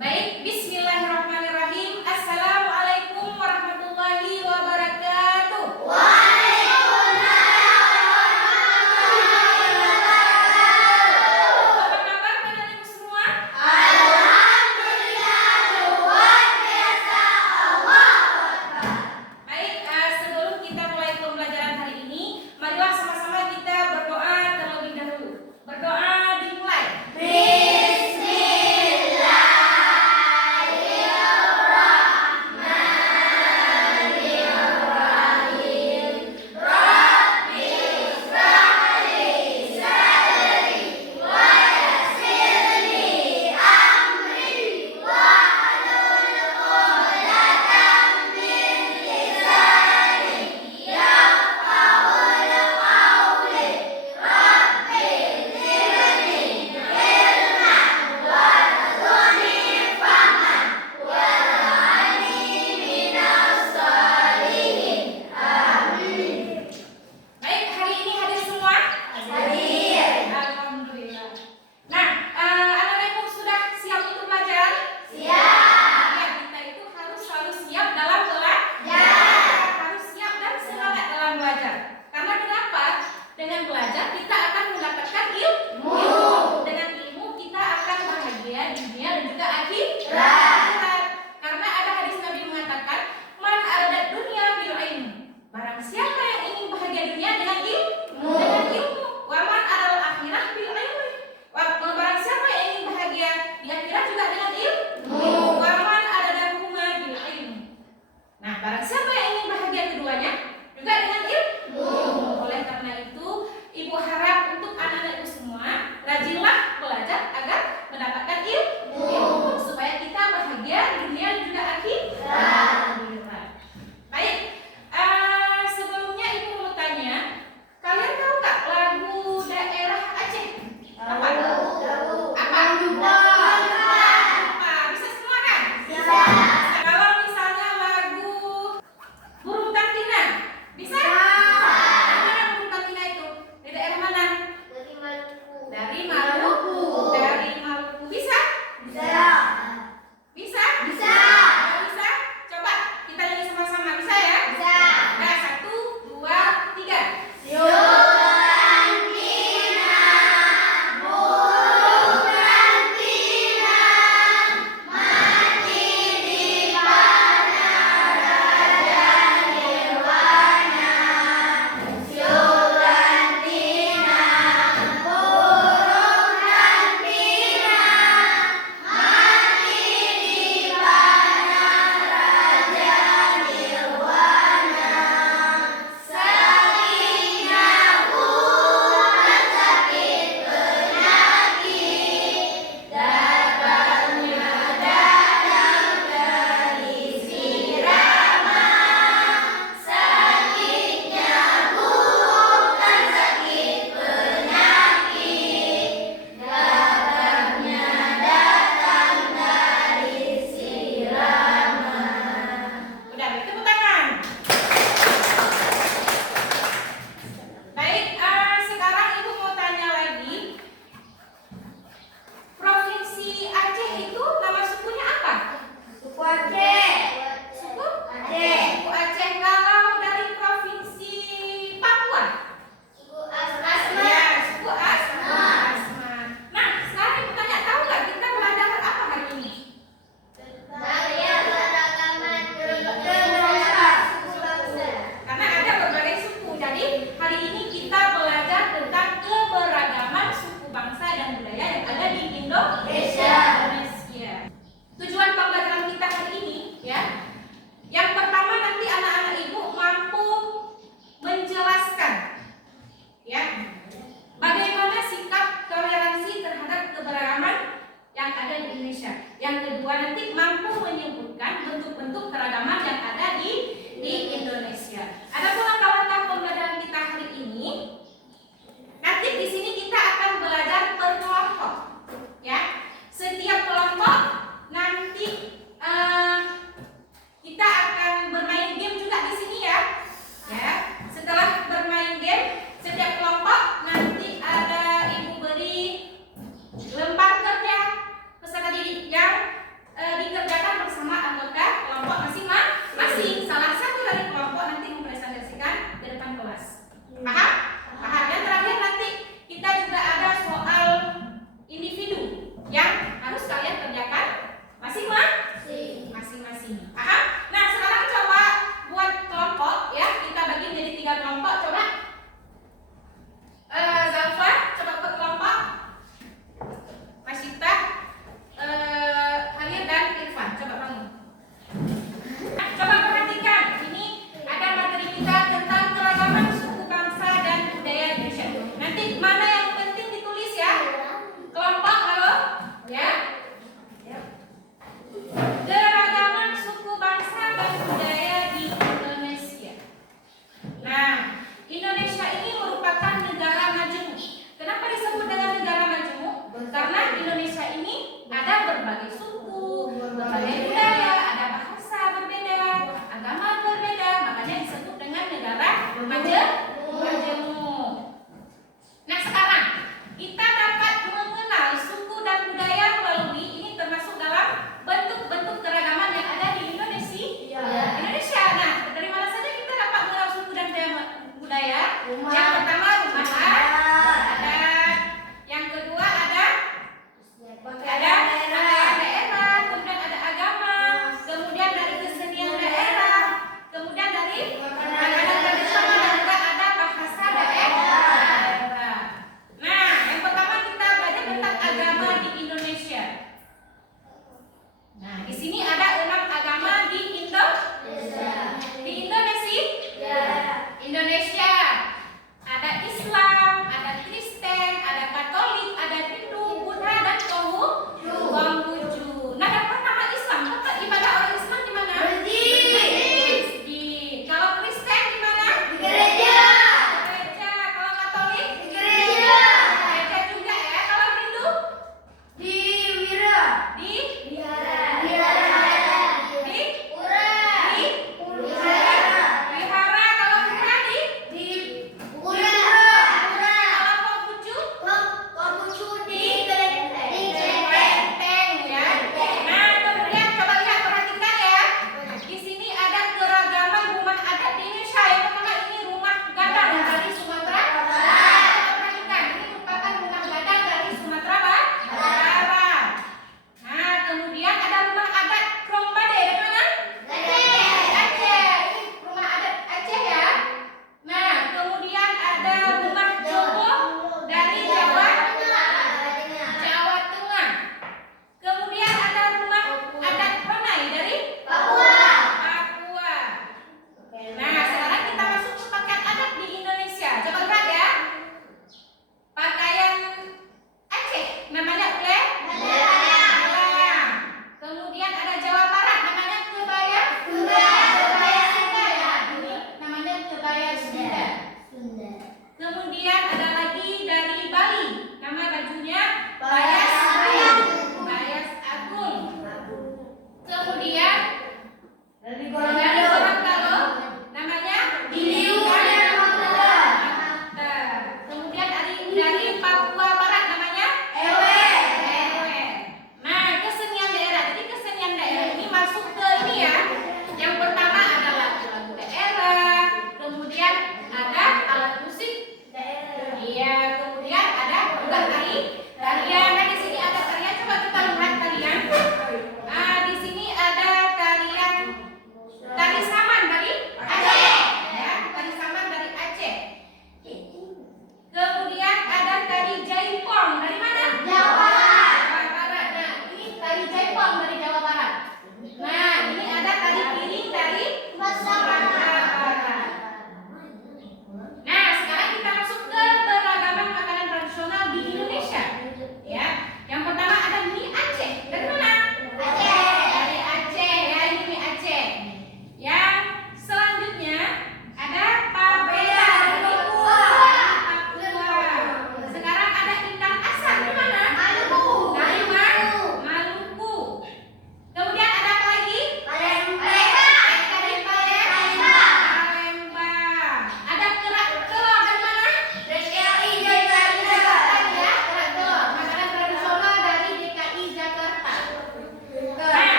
Baik, bismillahirrahmanirrahim. Assalamualaikum warahmatullahi wabarakatuh. Apa kabar kalian semua? Alhamdulillah, luar biasa. Baik, sebelum kita mulai pembelajaran hari ini, marilah sama-sama kita berdoa terlebih dahulu. Berdoa dimulai. Baik, hari ini hadir semua? Alhamdulillah. Nah, anak-anak ibu sudah siap untuk belajar? Ya, kita itu harus selalu siap dalam belajar. Harus siap dan semangat dalam belajar. Karena kenapa? Dengan belajar kita akan mendapatkan ilmu. Dengan ilmu kita akan bahagia di dunia dan juga akhirat. Karena ada hadis Nabi mengatakan, "Man aradat dunya bil ilm." Barang siapa yang ingin bahagia dunia dengan ilmu, wa man aral akhirah bil ilmi. Barang siapa yang ingin bahagia di akhirat juga dengan ilmu, wa man aradahuma bil ilmi. Nah, barang siapa yang ingin bahagia keduanya juga dengan ilmu. Oleh karena itu, ibu harap untuk anak-anak ibu semua rajinlah belajar agar mendapatkan ilmu supaya kita bahagia di dunia dan juga akhirat. Baik, sebelumnya ibu mau tanya, kalian tahu nggak lagu daerah Aceh? Apa? Apa? Bisa semua kan? Kalau misalnya lagu Burung Tantina, bisa? Mana Burung Tantina itu? Di daerah mana? Dari Maluku. Dari Maluku. Bisa? Bisa? Kalau bisa, coba kita nyanyi sama-sama. Bisa ya? Nah, 1, 2, 3. Udah, tepuk tangan. Baik, sekarang ibu mau tanya lagi. Provinsi Aceh itu nama sukunya apa? Suku Aceh. Suku Aceh. Kalau dari provinsi Papua? Ya, suku Asmat. Nah, sekarang ibu tanya, tahu nggak kita belajar apa hari ini? Karena ada berbagai suku. Jadi hari ini kita belajar tentang keberagaman suku bangsa dan budaya yang ada di Indonesia. Tujuan pembelajaran kita hari ini, ya, yang pertama nanti anak-anak ibu mampu menjelaskan, ya, bagaimana sikap toleransi terhadap keberagaman yang ada di Indonesia. Yang kedua nanti mampu menyebutkan bentuk-bentuk keragaman yang ada di Indonesia. Ada pula kawan-kawan pembelajaran kita hari ini. Nanti di sini kita akan belajar per kelompok, ya. Setiap kelompok nanti kita akan bermain game juga di sini ya. Ya. Setelah bermain game, setiap kelompok nanti ada ibu beri lembar kerja peserta didik yang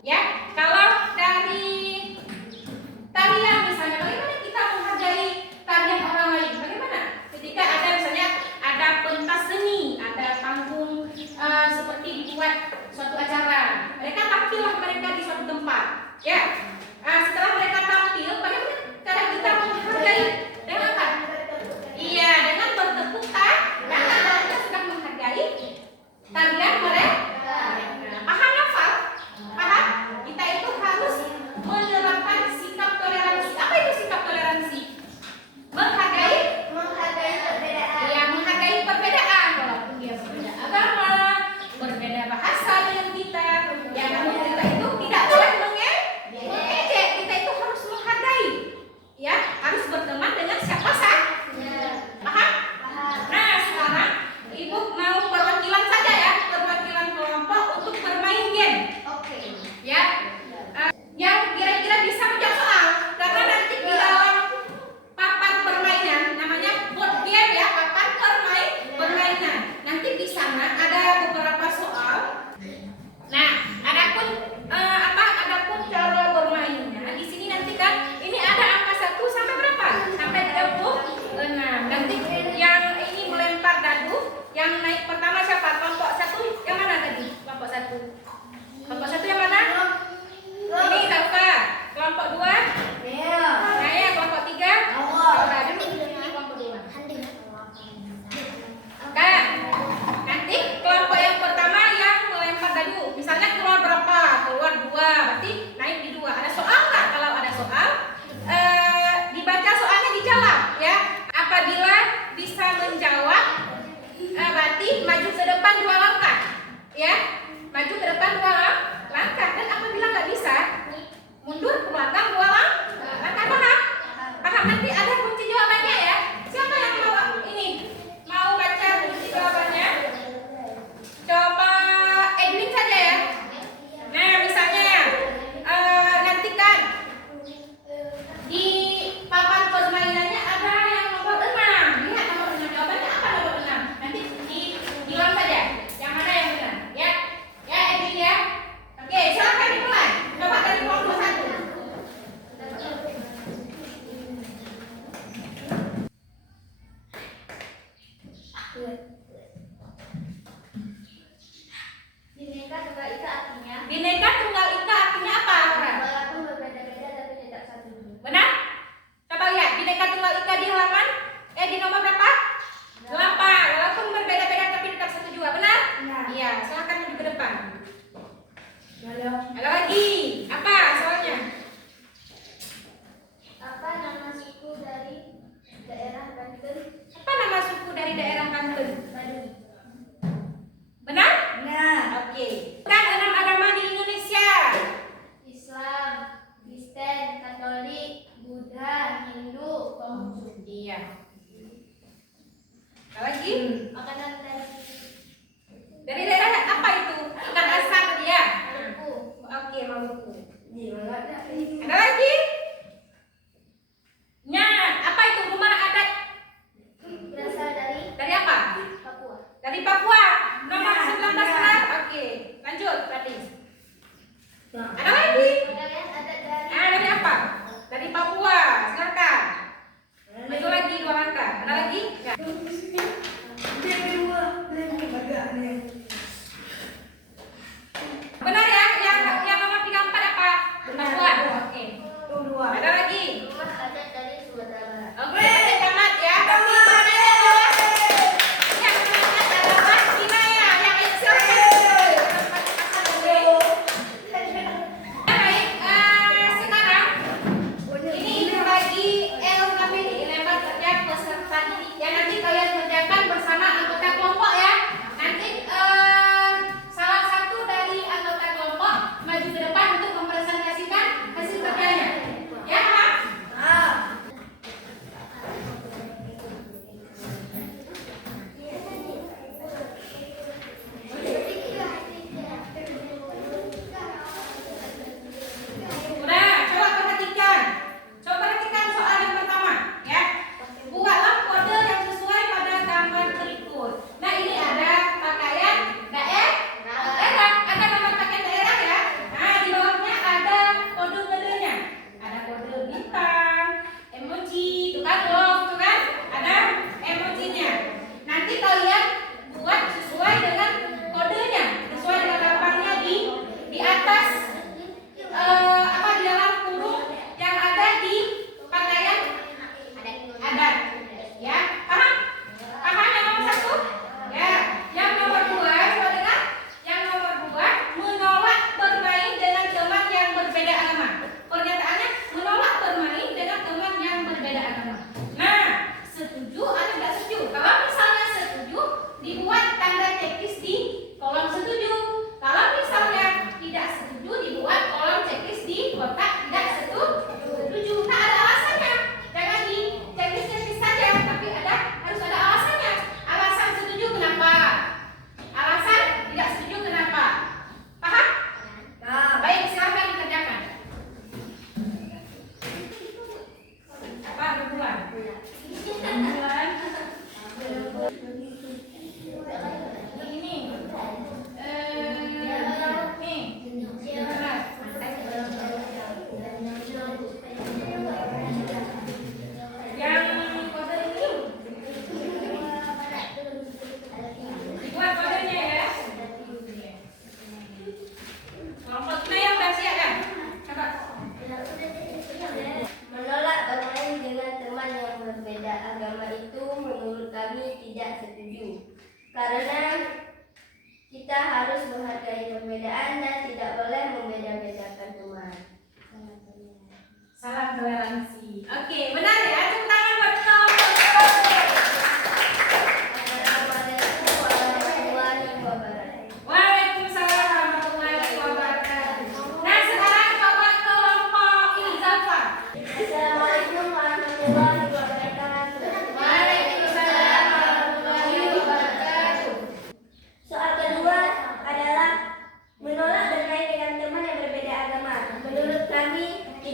Ya, kalau dari tarian misalnya, bagaimana kita menghargai tarian orang lain? Bagaimana? Ketika ada misalnya ada pentas seni, ada panggung seperti dibuat suatu acara, mereka tampillah mereka di suatu tempat. Ya, setelah mereka tampil, bagaimana cara kita menghargai? Dengan apa? Iya, dengan bertepuk tangan. Karena kita sudah menghargai tarian mereka. Paham nafal? Paham? Kita itu harus menerapkan sikap toleransi. Apa itu sikap toleransi? Menghargai perbedaan. ya, menghargai perbedaan walaupun dia berbeda agama, berbeda bahasa dengan kita. Ya, namun kita itu tidak boleh mengejek. Kita itu harus menghargai. Ya, harus berteman dengan siapa saja. Paham? Nah, sekarang Ibu mau perwakilan saja ya, perwakilan kelompok untuk bermain game. Oke. Ya, yang kira-kira bisa menjawab soal, karena nanti di dalam papan permainan namanya board game ya, papan permainan. Nanti di sana ada beberapa soal. Nah, adapun adapun cara bermainnya di sini nanti kan ini ada angka 1 sampai berapa? Sampai 36. Nanti yang ini melempar dadu, yang naik pertama siapa? Kelompok 1 yang mana tadi? Kelompok 1. Kelompok 1 yang mana? Ini Taufa. Kelompok 2? Naya. Kelompok 3? Laura. Ini kelompok 2. Kak, nanti kelompok yang pertama yang melempar dadu, misalnya keluar berapa? Keluar 2, berarti naik di 2. Ada soal nggak? Kalau ada soal, dibaca soalnya dijawab ya. Apabila bisa menjawab, berarti maju ke depan 2 langkah, ya. Maju ke depan 2 langkah. Dan apabila nggak bisa, mundur ke belakang 2 langkah. Paham? Paham? Nanti ada kunci jawabannya ya. Siapa yang mau baca kunci jawabannya? Coba Edwin saja ya. Nah, misalnya nanti kan di papan permainannya ada yang nomor 6. Lihat nomor 6. Jawabannya apa nomor 6? Nanti bilang saja yang mana yang benar. Ya. Ya, Edwin ya. Oke, silakan dimulai. Coba dari kelompok 1. Bineka Tunggal Ika artinya Bineka Tunggal Ika artinya apa? walaupun berbeda-beda tapi tetap satu. Benar? Coba lihat Bineka Tunggal Ika di halaman di nomor berapa? 8. Walaupun berbeda-beda tapi tetap satu jua. Benar? Iya, silakan maju ke depan. Ada lagi. Apa soalnya? Apa nama suku dari daerah Banten? Apa nama suku dari daerah Banten? Baduy. Benar? Oke. Kan 6 agama di Indonesia. Islam, Kristen, Katolik, Buddha, Hindu, Konghucu. Iya. Ada lagi? Makanan Dari daerah apa itu? Ikan asap dia. Maluku. Oke, Maluku. Ada lagi? Apa itu rumah adat? Berasal dari Dari apa? Papua. Dari Papua. Nomor 19 benar? Oke, lanjut berarti. Ada lagi? Pakaian adat dari Dari apa? Dari Papua. Silakan. Maju lagi 2 langkah. Ada lagi? Ya. Benar ya? Yang nomor 34 apa? Papua. Oke. Ada lagi? rumah adat dari Sumatera Barat. Oke, masih tamat ya. Yang tamat adalah Cina ya. Yang Excel.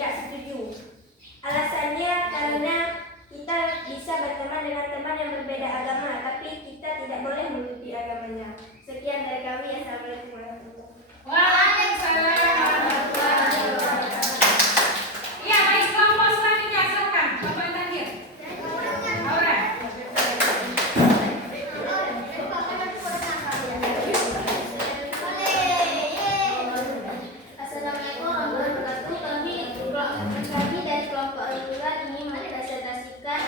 tidak setuju. Alasannya karena kita bisa berteman dengan teman yang berbeda agama, tapi kita tidak boleh mengikuti agamanya. Sekian dari kami. Assalamualaikum warahmatullahi wabarakatuh. Waalaikumsalam warahmatullahi wabarakatuh. Iya, baik, kelompok selanjutnya silakan. Kelompok yang terakhir. Aura. Assalamualaikum warahmatullahi wabarakatuh. Kami dari kelompok Al-Quran ini mempresentasikan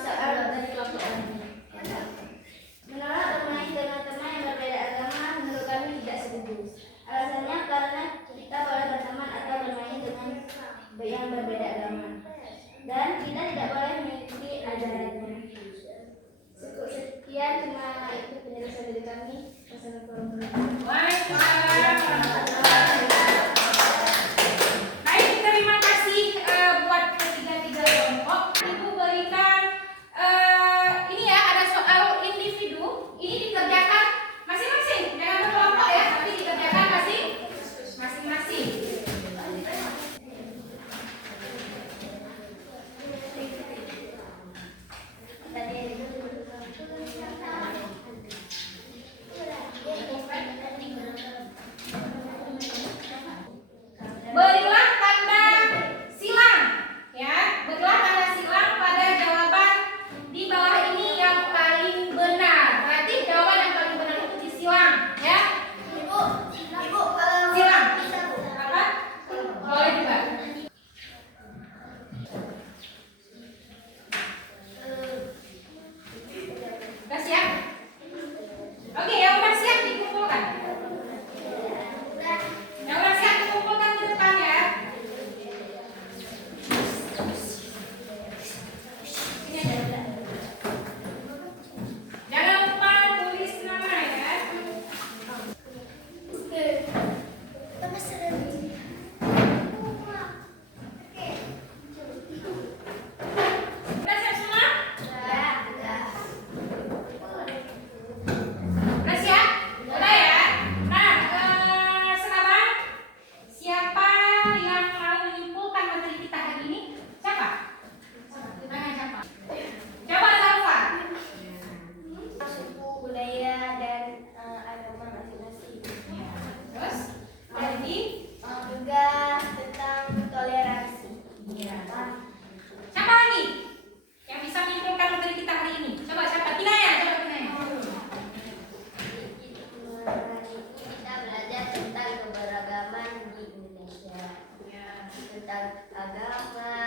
soal dari kelompok kami. Menolak bermain dengan teman yang berbeda agama menurut kami tidak setuju. Alasannya karena kita boleh berteman atau bermain dengan yang berbeda agama, dan kita tidak boleh mengikuti ajarannya. Sekian cuma itu penjelasan dari kami. Wassalamualaikum warahmatullahi wabarakatuh. Waalaikumsalam warahmatullahi wabarakatuh. Baik, terima kasih buat ketiga-tiga kelompok. Ibu berikan ini ya, ada soal individu. Ini dikerjakan masing-masing, jangan berkelompok ya, tapi dikerjakan masing-masing. Berilah tanda silang, ya. Berilah tanda silang pada jawaban di bawah ini yang paling benar. Berarti jawaban yang paling benar itu disilang, ya. Ibu, kalau Silang. bisa Apa? Boleh juga. Udah siap? Oke, yang udah siap dikumpulkan. Yang udah siap dikumpulkan di depan ya. Jangan lupa tulis nama ya. Udah siap semua? Udah siap? Udah ya? Nah, sekarang siapa yang mau menyimpulkan materi kita hari ini? Siapa? Siapa? Coba Zalfa. suku, budaya, dan agama masing-masing. Terus? Lagi? Juga tentang toleransi. Siapa lagi yang bisa menyimpulkan materi kita hari ini? Coba siapa? Tinaya, coba Tinaya. Kita belajar tentang keberagaman di Indonesia, tentang agama,